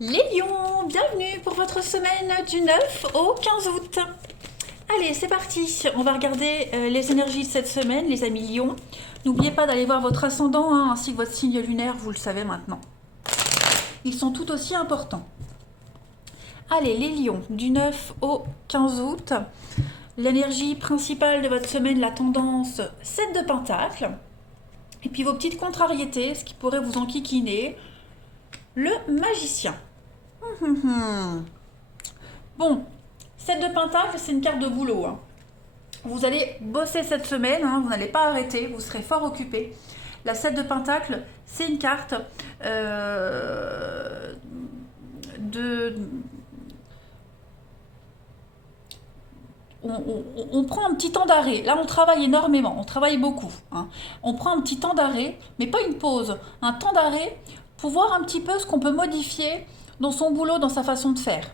Les lions, bienvenue pour votre semaine du 9 au 15 août. Allez, c'est parti. On va regarder les énergies de cette semaine, les amis lions. N'oubliez pas d'aller voir votre ascendant ainsi que votre signe lunaire, vous le savez maintenant. Ils sont tout aussi importants. Allez, les lions, du 9 au 15 août. L'énergie principale de votre semaine, la tendance 7 de pentacles. Et puis vos petites contrariétés, ce qui pourrait vous enquiquiner. Le magicien. Bon, 7 de pentacle, c'est une carte de boulot. Vous allez bosser cette semaine, vous n'allez pas arrêter, vous serez fort occupé. La 7 de pentacle, c'est une carte de... On prend un petit temps d'arrêt. Là, on travaille énormément, on travaille beaucoup. On prend un petit temps d'arrêt, mais pas une pause. Un temps d'arrêt pour voir un petit peu ce qu'on peut modifier dans son boulot, dans sa façon de faire.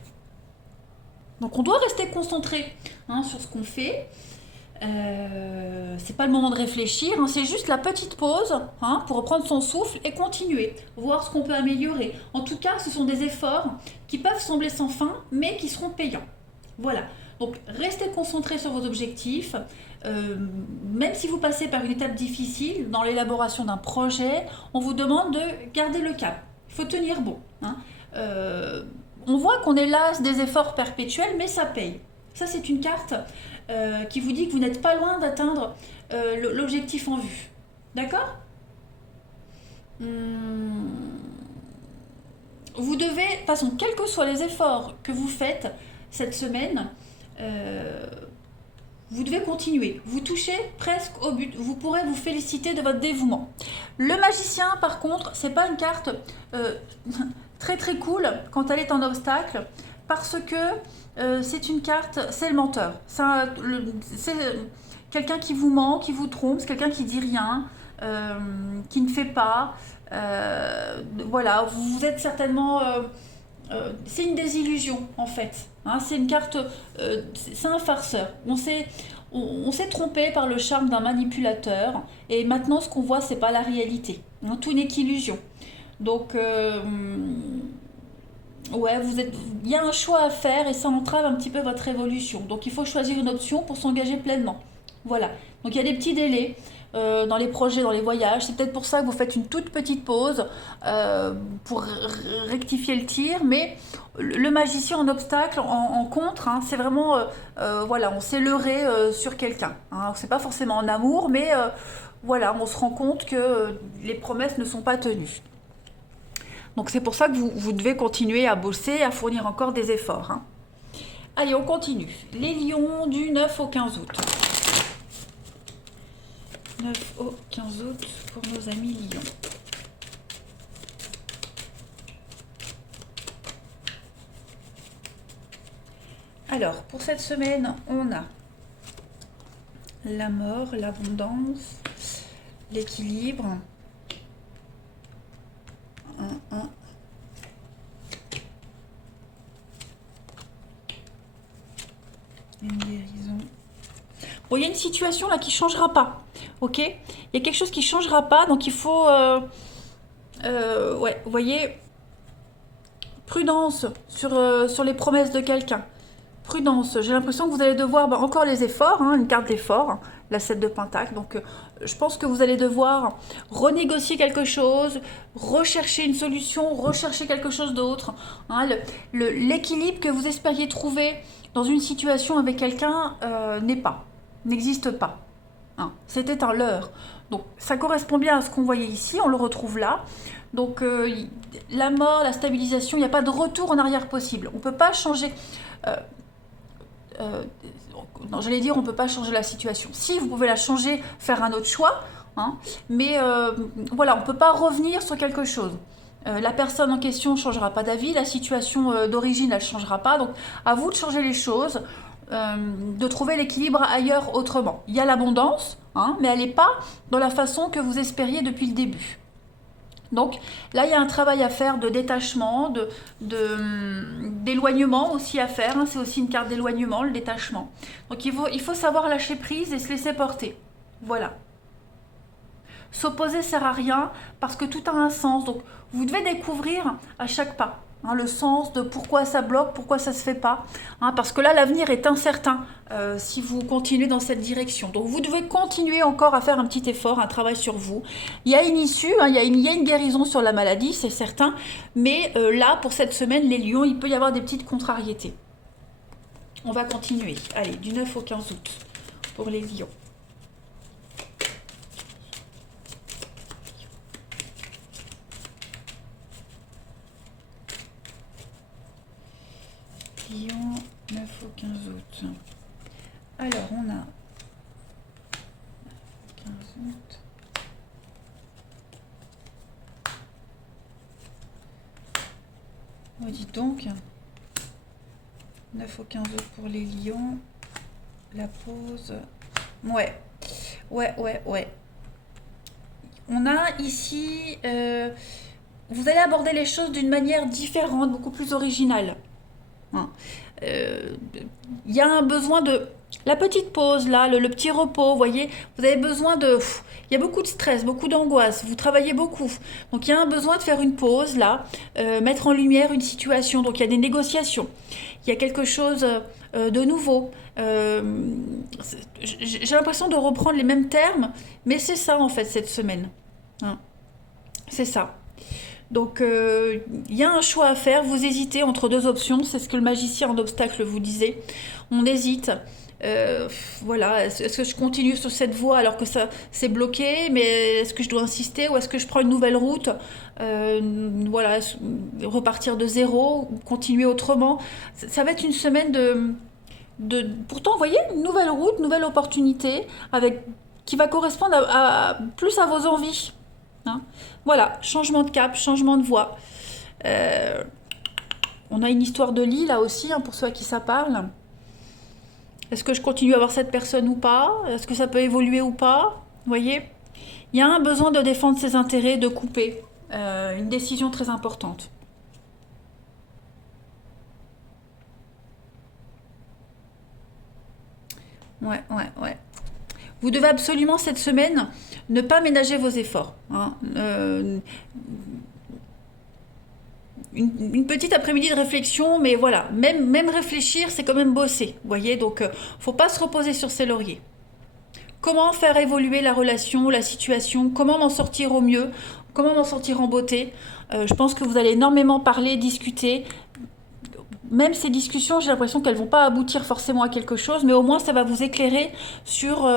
Donc on doit rester concentré sur ce qu'on fait. C'est pas le moment de réfléchir, c'est juste la petite pause pour reprendre son souffle et continuer, voir ce qu'on peut améliorer. En tout cas, ce sont des efforts qui peuvent sembler sans fin, mais qui seront payants. Voilà. Donc restez concentré sur vos objectifs. Même si vous passez par une étape difficile dans l'élaboration d'un projet, on vous demande de garder le cap. Il faut tenir bon. On voit qu'on est las des efforts perpétuels, mais ça paye. Ça, c'est une carte qui vous dit que vous n'êtes pas loin d'atteindre l'objectif en vue. D'accord ? Vous devez, de toute façon, quels que soient les efforts que vous faites cette semaine, vous devez continuer. Vous touchez presque au but. Vous pourrez vous féliciter de votre dévouement. Le magicien, par contre, c'est pas une carte très très cool quand elle est en obstacle, parce que c'est une carte, c'est le menteur. C'est quelqu'un qui vous ment, qui vous trompe, c'est quelqu'un qui dit rien, qui ne fait pas. Voilà, vous êtes certainement... c'est une désillusion en fait. C'est une carte, c'est un farceur. On s'est trompé par le charme d'un manipulateur et maintenant ce qu'on voit c'est pas la réalité. Tout n'est qu'illusion. Donc ouais, il y a un choix à faire et ça entrave un petit peu votre évolution. Donc il faut choisir une option pour s'engager pleinement. Voilà. Donc il y a des petits délais dans les projets, dans les voyages. C'est peut-être pour ça que vous faites une toute petite pause pour rectifier le tir. Mais le magicien en obstacle, en contre, c'est vraiment, voilà, on s'est leurré sur quelqu'un. C'est pas forcément en amour, mais voilà, on se rend compte que les promesses ne sont pas tenues. Donc c'est pour ça que vous devez continuer à bosser, à fournir encore des efforts. Allez, on continue. Les lions du 9 au 15 août. 9 au 15 août pour nos amis lions. Alors, pour cette semaine, on a la mort, l'abondance, l'équilibre. Une guérison. Bon, il y a une situation là qui changera pas, ok? Il y a quelque chose qui changera pas, donc il faut, ouais, vous voyez, prudence sur les promesses de quelqu'un. Prudence, j'ai l'impression que vous allez devoir, encore les efforts, une carte d'effort, la 7 de pentacle, donc je pense que vous allez devoir renégocier quelque chose, rechercher une solution, rechercher quelque chose d'autre. L'équilibre que vous espériez trouver dans une situation avec quelqu'un n'existe pas. C'était un leurre. Donc ça correspond bien à ce qu'on voyait ici, on le retrouve là. Donc la mort, la stabilisation, il n'y a pas de retour en arrière possible. On ne peut pas changer... non, j'allais dire on ne peut pas changer la situation. Si, vous pouvez la changer, faire un autre choix, mais voilà, on ne peut pas revenir sur quelque chose. La personne en question ne changera pas d'avis, la situation d'origine, elle ne changera pas. Donc, à vous de changer les choses, de trouver l'équilibre ailleurs autrement. Il y a l'abondance, mais elle n'est pas dans la façon que vous espériez depuis le début. Donc là, il y a un travail à faire de détachement, d'éloignement aussi à faire. C'est aussi une carte d'éloignement, le détachement. Donc il faut savoir lâcher prise et se laisser porter. Voilà. S'opposer sert à rien parce que tout a un sens. Donc vous devez découvrir à chaque pas. hein, le sens de pourquoi ça bloque, pourquoi ça ne se fait pas. Hein, parce que là, l'avenir est incertain si vous continuez dans cette direction. Donc, vous devez continuer encore à faire un petit effort, un travail sur vous. Il y a une issue, hein, il y a une guérison sur la maladie, c'est certain. Mais là, pour cette semaine, les lions, il peut y avoir des petites contrariétés. On va continuer. Allez, du 9 au 15 août pour les lions. Lion, 9 au 15 août. Alors, on a 15 août. Oh, dites donc. 9 au 15 août pour les lions. La pause. Ouais. On a ici... vous allez aborder les choses d'une manière différente, beaucoup plus originale. Il y a un besoin de la petite pause là, le petit repos, vous voyez, vous avez besoin de, il y a beaucoup de stress, beaucoup d'angoisse, vous travaillez beaucoup, donc il y a un besoin de faire une pause là, mettre en lumière une situation, donc il y a des négociations, il y a quelque chose de nouveau, j'ai l'impression de reprendre les mêmes termes, mais c'est ça en fait cette semaine, hein. C'est ça. Donc, il y a un choix à faire. Vous hésitez entre deux options. C'est ce que le magicien en obstacle vous disait. On hésite. Voilà. Est-ce que je continue sur cette voie alors que ça c'est bloqué? Mais est-ce que je dois insister ou est-ce que je prends une nouvelle route? Voilà. Repartir de zéro, continuer autrement. Ça va être une semaine pourtant, vous voyez, une nouvelle route, nouvelle opportunité qui va correspondre plus à vos envies. Hein, voilà, changement de cap, changement de voie. On a une histoire de lit là aussi, hein, pour ceux à qui ça parle. Est-ce que je continue à voir cette personne ou pas? Est-ce que ça peut évoluer ou pas? Vous voyez, il y a un besoin de défendre ses intérêts, de couper. Une décision très importante. Ouais. Vous devez absolument cette semaine ne pas ménager vos efforts. Hein. Une petite après-midi de réflexion, mais voilà, même réfléchir, c'est quand même bosser. Vous voyez, donc faut pas se reposer sur ses lauriers. Comment faire évoluer la relation, la situation, comment m'en sortir au mieux, comment m'en sortir en beauté. Je pense que vous allez énormément parler, discuter. Même ces discussions, j'ai l'impression qu'elles vont pas aboutir forcément à quelque chose, mais au moins ça va vous éclairer sur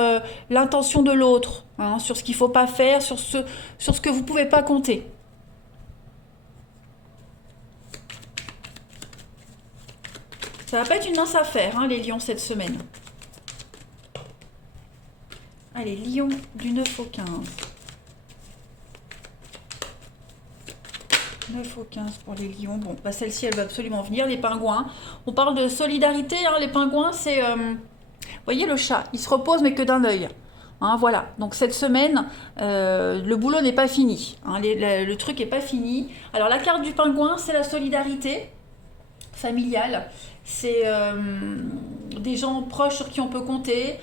l'intention de l'autre, hein, sur ce qu'il faut pas faire, sur ce que vous pouvez pas compter. Ça va pas être une mince affaire, hein, les lions, cette semaine. Allez, lion du 9 au 15. 9 au 15 pour les lions. Bon, bah celle-ci, elle va absolument venir. Les pingouins. On parle de solidarité. Hein, les pingouins, c'est... vous voyez le chat, il se repose mais que d'un œil. Hein, voilà. Donc cette semaine, le boulot n'est pas fini. Hein, le truc n'est pas fini. Alors la carte du pingouin, c'est la solidarité familiale. C'est des gens proches sur qui on peut compter.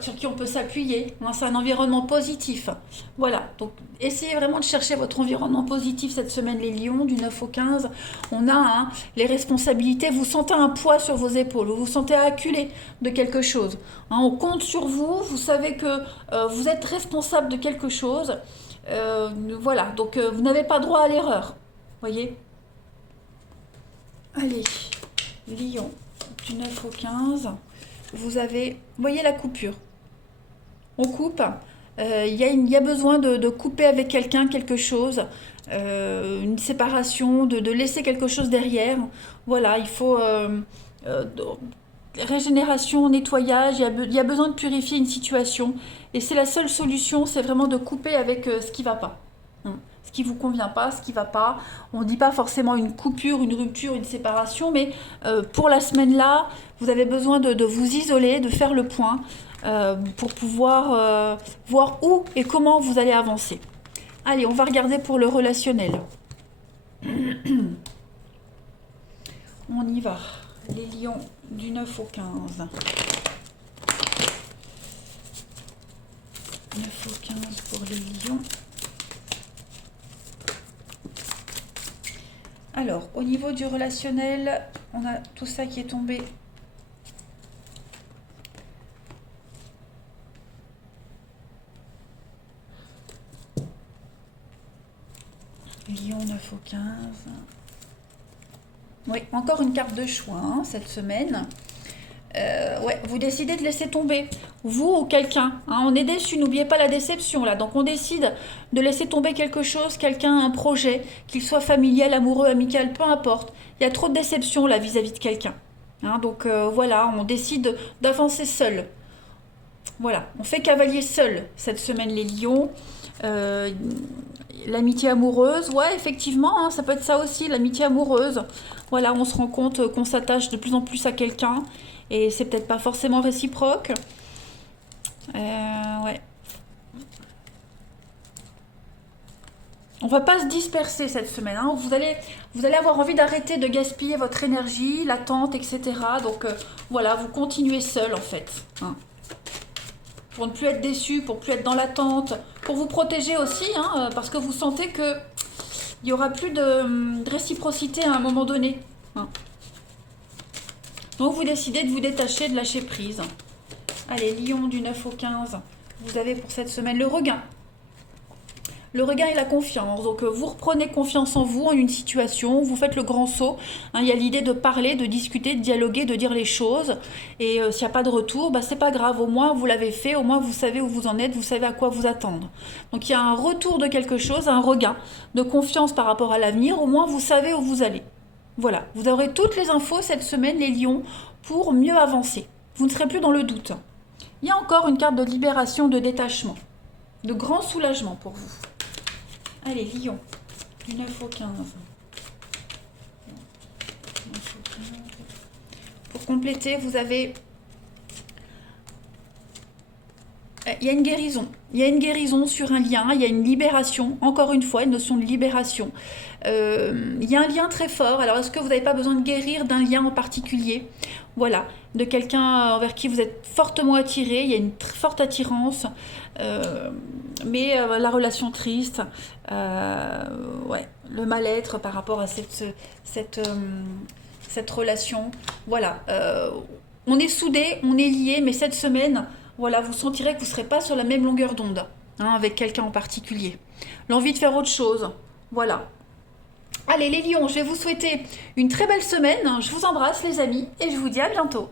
Sur qui on peut s'appuyer. Hein, c'est un environnement positif. Voilà, donc essayez vraiment de chercher votre environnement positif cette semaine, les lions, du 9 au 15. On a les responsabilités, vous sentez un poids sur vos épaules, vous vous sentez acculé de quelque chose. Hein, on compte sur vous, vous savez que vous êtes responsable de quelque chose. Voilà, donc vous n'avez pas droit à l'erreur. Voyez? Allez, lion, du 9 au 15. Vous voyez la coupure. On coupe. Il y a besoin de couper avec quelqu'un quelque chose, une séparation, de laisser quelque chose derrière. Voilà, il faut régénération, nettoyage. Il y a besoin de purifier une situation. Et c'est la seule solution, c'est vraiment de couper avec ce qui ne va pas. Ce qui vous convient pas, ce qui va pas. On ne dit pas forcément une coupure, une rupture, une séparation, mais pour la semaine là, vous avez besoin de vous isoler, de faire le point pour pouvoir voir où et comment vous allez avancer. Allez, on va regarder pour le relationnel. On y va. Les lions du 9 au 15. 9 au 15 pour les lions. Alors, au niveau du relationnel, on a tout ça qui est tombé. Lion 9 au 15. Oui, encore une carte de choix hein, cette semaine. Ouais, vous décidez de laisser tomber. Vous ou quelqu'un. Hein, on est déçu, n'oubliez pas la déception là. Donc on décide de laisser tomber quelque chose, quelqu'un, un projet, qu'il soit familial, amoureux, amical, peu importe. Il y a trop de déception là vis-à-vis de quelqu'un. Hein, donc voilà, on décide d'avancer seul. Voilà, on fait cavalier seul cette semaine les lions. L'amitié amoureuse, ouais, effectivement, hein, ça peut être ça aussi, l'amitié amoureuse. Voilà, on se rend compte qu'on s'attache de plus en plus à quelqu'un et c'est peut-être pas forcément réciproque. Ouais. On va pas se disperser cette semaine. Hein. Vous allez avoir envie d'arrêter de gaspiller votre énergie, l'attente, etc. Donc voilà, vous continuez seul en fait. Hein. Pour ne plus être déçu, pour plus être dans l'attente, pour vous protéger aussi, hein, parce que vous sentez que il n'y aura plus de réciprocité à un moment donné. Hein. Donc vous décidez de vous détacher, de lâcher prise. Allez, Lion du 9 au 15, vous avez pour cette semaine le regain. Le regain et la confiance. Donc vous reprenez confiance en vous, en une situation, vous faites le grand saut. Hein, il y a l'idée de parler, de discuter, de dialoguer, de dire les choses. Et s'il n'y a pas de retour, bah, c'est pas grave. Au moins vous l'avez fait, au moins vous savez où vous en êtes, vous savez à quoi vous attendre. Donc il y a un retour de quelque chose, un regain de confiance par rapport à l'avenir. Au moins vous savez où vous allez. Voilà, vous aurez toutes les infos cette semaine, les lions, pour mieux avancer. Vous ne serez plus dans le doute. Il y a encore une carte de libération, de détachement, de grand soulagement pour vous. Allez, Lion, du 9 au 15. Pour compléter, vous avez... Il y a une guérison. Il y a une guérison sur un lien, il y a une libération. Encore une fois, une notion de libération. Il y a un lien très fort. Alors, est-ce que vous n'avez pas besoin de guérir d'un lien en particulier? Voilà, de quelqu'un envers qui vous êtes fortement attiré. Il y a une forte attirance. Mais la relation triste, ouais, le mal-être par rapport à cette relation. Voilà, on est soudés, on est liés, mais cette semaine, voilà, vous sentirez que vous ne serez pas sur la même longueur d'onde hein, avec quelqu'un en particulier. L'envie de faire autre chose, voilà. Allez les lions, je vais vous souhaiter une très belle semaine. Je vous embrasse les amis et je vous dis à bientôt.